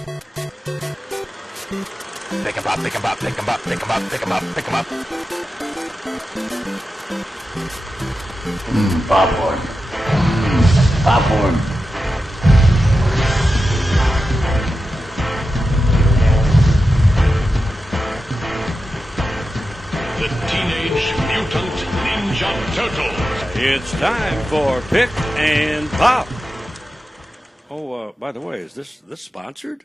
Pick him up, pick him up, pick him up, pick him up, pick him up, pick him up. Popcorn. Popcorn. The Teenage Mutant Ninja Turtles. It's time for Pick and Pop. Oh, by the way, is this sponsored?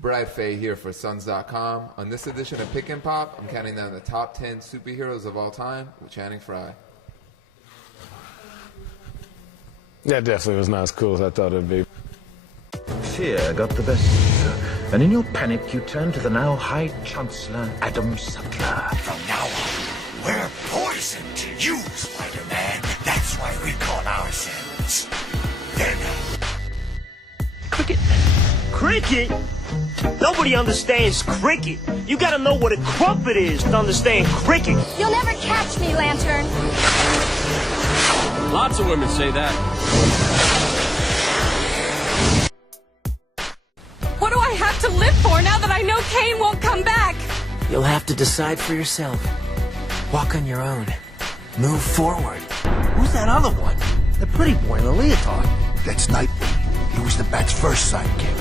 Brad Fay here for Suns.com. On this edition of Pick and Pop, I'm counting down the top 10 superheroes of all time with Channing Frye. That definitely was not as cool as I thought it'd be. Fear got the best of you, and in your panic you turned to the now High Chancellor Adam Sutler. From now on, we're poison to you, Spider-Man. That's why we call ourselves Venom. Cricket? Cricket? Nobody understands cricket. You gotta know what a crumpet is to understand cricket. You'll never catch me, Lantern. Lots of women say that. What do I have to live for now that I know Kane won't come back? You'll have to decide for yourself. Walk on your own. Move forward. Who's that other one? The pretty boy in the leotard. That's Nightwing. He was the Bat's first sidekick.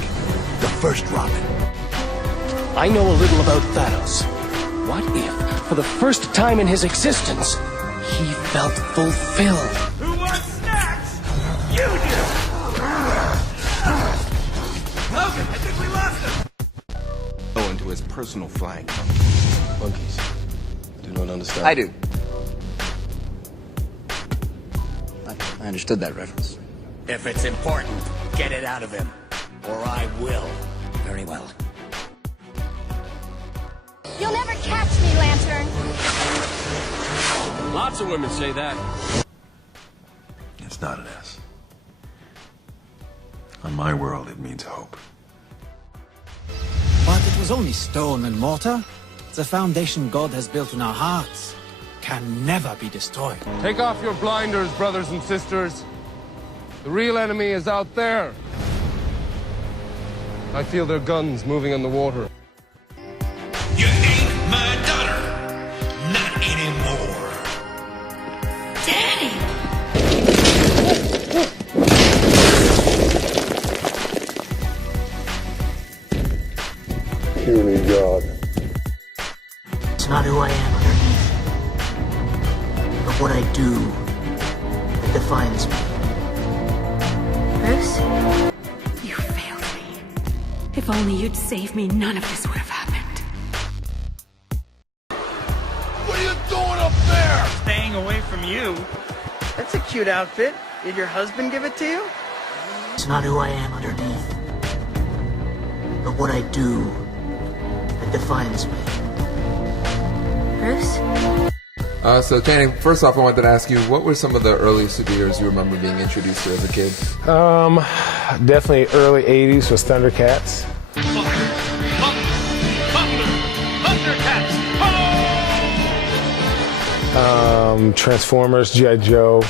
The first Robin. I know a little about Thanos. What if, for the first time in his existence, he felt fulfilled? Who wants snacks? You do! Logan, I think we lost him! Go into his personal flying. Monkeys. I do not understand. I do. I understood that reference. If it's important, get it out of him. Or I will. Very well. You'll never catch me, Lantern. Lots of women say that. It's not an S. On my world, it means hope. But it was only stone and mortar. The foundation God has built in our hearts can never be destroyed. Take off your blinders, brothers and sisters. The real enemy is out there. I feel their guns moving in the water. You ain't my daughter. Not anymore. Daddy! Puny God. It's not who I am underneath, but what I do that defines me. Bruce? You failed me. If only you'd saved me, none of this would have happened. What are you doing up there? Staying away from you. That's a cute outfit. Did your husband give it to you? It's not who I am underneath, but what I do that defines me. Bruce? So Channing, first off, I wanted to ask you, what were some of the early superheroes you remember being introduced to as a kid? Definitely early 80s was Thundercats. Transformers, G.I. Joe.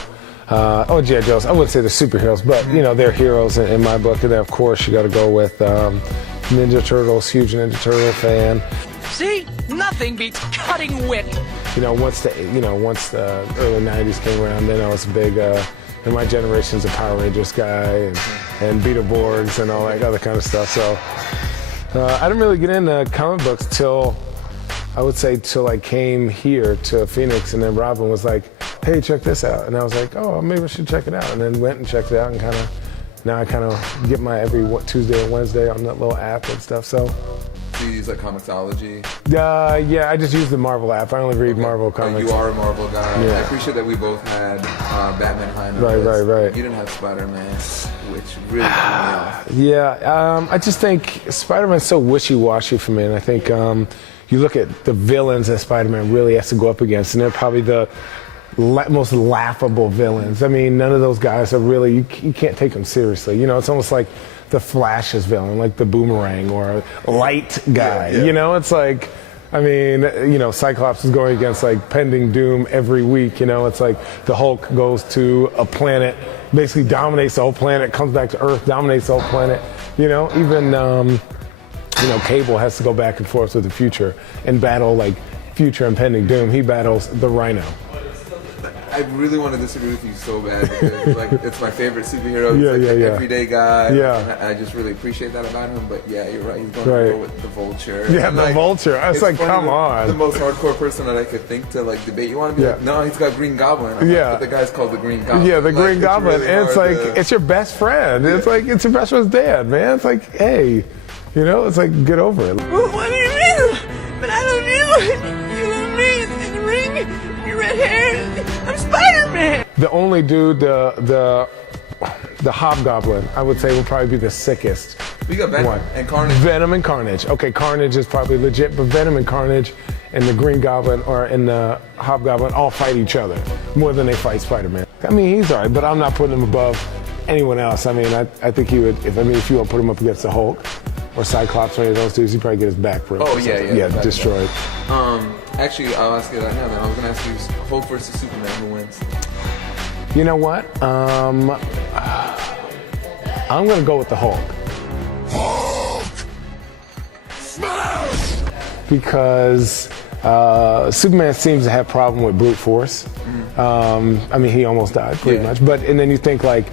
G.I. Joes. I wouldn't say they're superheroes, but, you know, they're heroes in my book. And then, of course, you got to go with Ninja Turtles, huge Ninja Turtle fan. See? Nothing beats cutting wit. You know, once the early 90s came around, then I was big, in my generation's a Power Rangers guy and Beetleborgs and all that other kind of stuff. So I didn't really get into comic books till I came here to Phoenix, and then Robin was like, hey, check this out. And I was like, oh, maybe I should check it out. And then went and checked it out, and now I kind of get my every Tuesday and Wednesday on that little app and stuff. So. Do you use like Comixology? Yeah, I just use the Marvel app. I only read Marvel comics. You are a Marvel guy. Yeah. I appreciate that we both had Batman high on Right. You didn't have Spider-Man, which really threw me off. Yeah, I just think Spider-Man's so wishy-washy for me, and I think you look at the villains that Spider-Man really has to go up against, and they're probably the most laughable villains. I mean, none of those guys are really, you can't take them seriously. You know, it's almost like the Flash's villain, like the Boomerang or a Light guy. Yeah. You know, it's like, I mean, you know, Cyclops is going against like pending doom every week. You know, it's like the Hulk goes to a planet, basically dominates the whole planet, comes back to Earth, dominates the whole planet. You know, even Cable has to go back and forth with the Future and battle like future impending doom. He battles the Rhino. I really want to disagree with you so bad because like it's my favorite superhero. He's Yeah, like yeah, an yeah. everyday guy. Yeah. And I just really appreciate that about him. But yeah, you're right. He's going to Right. go with the Vulture. Yeah, And, the like, Vulture. I was it's like, funny come that on. The most hardcore person that I could think to like debate you want to be Yeah. like, no, he's got Green Goblin. I'm Yeah. like, but the guy's called the Green Goblin. Yeah, the Like, Green it's Goblin. really And it's hard like, to- it's your best friend. It's like, it's your best friend's dad, man. It's like, hey, it's like, get over it. What do you mean? But I love you. You love me. And the ring. And your red hair. I'm Spider-Man. The only dude, the Hobgoblin, I would say would probably be the sickest. We got Venom one. and Carnage. Venom and Carnage. Okay, Carnage is probably legit, but Venom and Carnage and the Green Goblin and the Hobgoblin all fight each other more than they fight Spider-Man. I mean, he's all right, but I'm not putting him above anyone else. I mean, I think he would, if you want to put him up against the Hulk or Cyclops or any of those dudes, he'd probably get his back ripped. Oh, or yeah, something. yeah. Destroyed. Actually, I'll ask you that now. Then I was gonna ask you Hulk versus Superman. Who wins? You know what? I'm gonna go with the Hulk. Because Superman seems to have a problem with brute force. I mean, he almost died pretty much. And then you think like,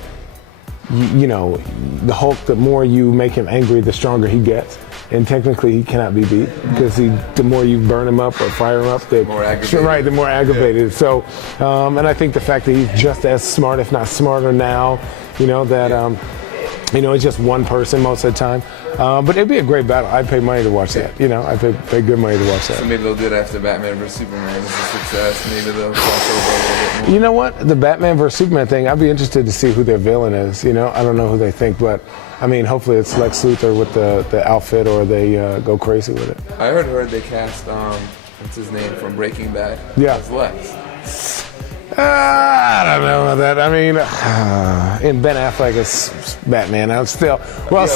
the Hulk, the more you make him angry, the stronger he gets. And technically, he cannot be beat because the more you burn him up or fire him up, the more aggravated. Right, the more aggravated. So, and I think the fact that he's just as smart, if not smarter now, it's just one person most of the time. But it'd be a great battle. I'd pay money to watch that. I'd pay good money to watch that. So maybe they'll do it after Batman vs Superman. It's a success. Maybe they'll cross over a little bit more. You know what? The Batman vs Superman thing, I'd be interested to see who their villain is. I don't know who they think, but I mean, hopefully it's Lex Luthor with the outfit, or they go crazy with it. I heard they cast what's his name from Breaking Bad as Lex. I don't know about that. I mean, in Ben Affleck as Batman, I'll see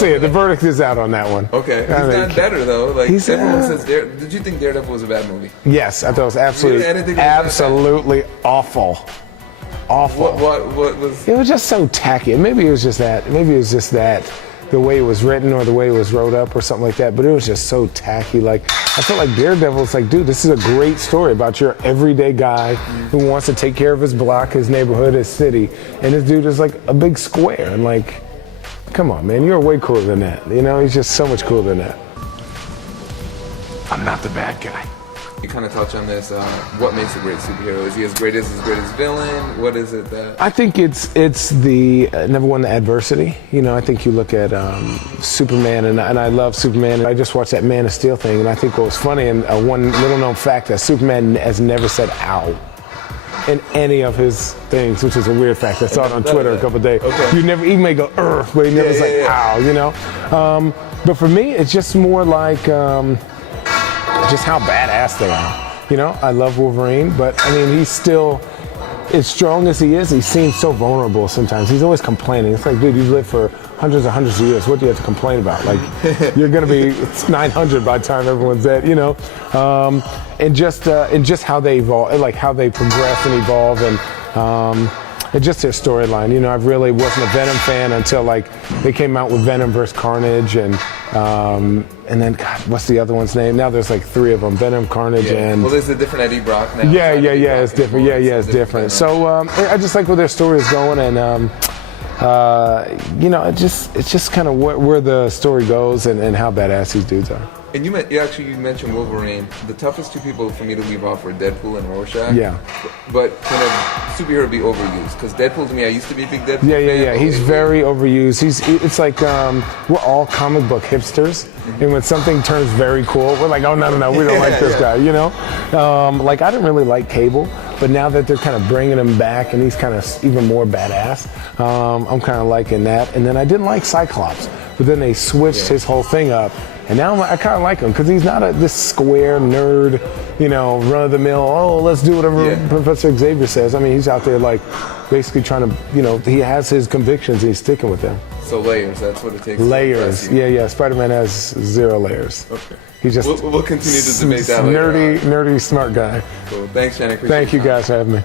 it. The verdict is out on that one. Okay, he's not better though. Like everyone says, did you think Daredevil was a bad movie? Yes, I thought it was absolutely awful. Awful. What was? It was just so tacky. Maybe it was just that. The way it was written or the way it was wrote up or something like that. But it was just so tacky. Like, I felt like Daredevil's like, dude, this is a great story about your everyday guy who wants to take care of his block, his neighborhood, his city. And this dude is like a big square. And like, come on, man, you're way cooler than that. He's just so much cooler than that. I'm not the bad guy. You kind of touch on this. What makes a great superhero? Is he as great as his greatest villain? What is it that? I think it's the number one, the adversity. I think you look at Superman, and I love Superman. I just watched that Man of Steel thing, and I think what was funny, and one little known fact, that Superman has never said "ow" in any of his things, which is a weird fact. I saw it on Twitter a couple of days. Okay. He may go but he never said "ow," But for me, it's just more like. Just how badass they are. I love Wolverine, but I mean, he's still, as strong as he is, he seems so vulnerable sometimes. He's always complaining. It's like, dude, you've lived for hundreds of years. What do you have to complain about? Like, you're going to be 900 by the time everyone's dead, and just how they evolve, like how they progress and evolve, and just their storyline. I really wasn't a Venom fan until like they came out with Venom vs. Carnage, and then God, what's the other one's name? Now there's like three of them: Venom, Carnage, and there's a different Eddie Brock now. Yeah, it's different. It's different. So I just like where their story is going, and it's just kind of where the story goes and how badass these dudes are. And you mentioned Wolverine. The toughest two people for me to leave off were Deadpool and Rorschach. Yeah. But can a superhero be overused? Because Deadpool, to me, I used to be a big Deadpool fan. Yeah. He's very overused. It's like we're all comic book hipsters, and when something turns very cool, we're like, oh no, we don't like this guy. Like I didn't really like Cable, but now that they're kind of bringing him back, and he's kind of even more badass, I'm kind of liking that. And then I didn't like Cyclops, but then they switched his whole thing up. And now I kind of like him because he's not this square nerd, run-of-the-mill, let's do whatever Professor Xavier says. I mean, he's out there like basically trying to, he has his convictions and he's sticking with them. So layers, that's what it takes. Layers, yeah. Spider-Man has 0 layers. Okay. He's just we'll continue to debate that later. Nerdy, smart guy. Cool. Thanks, Channing. Thank you guys for having me.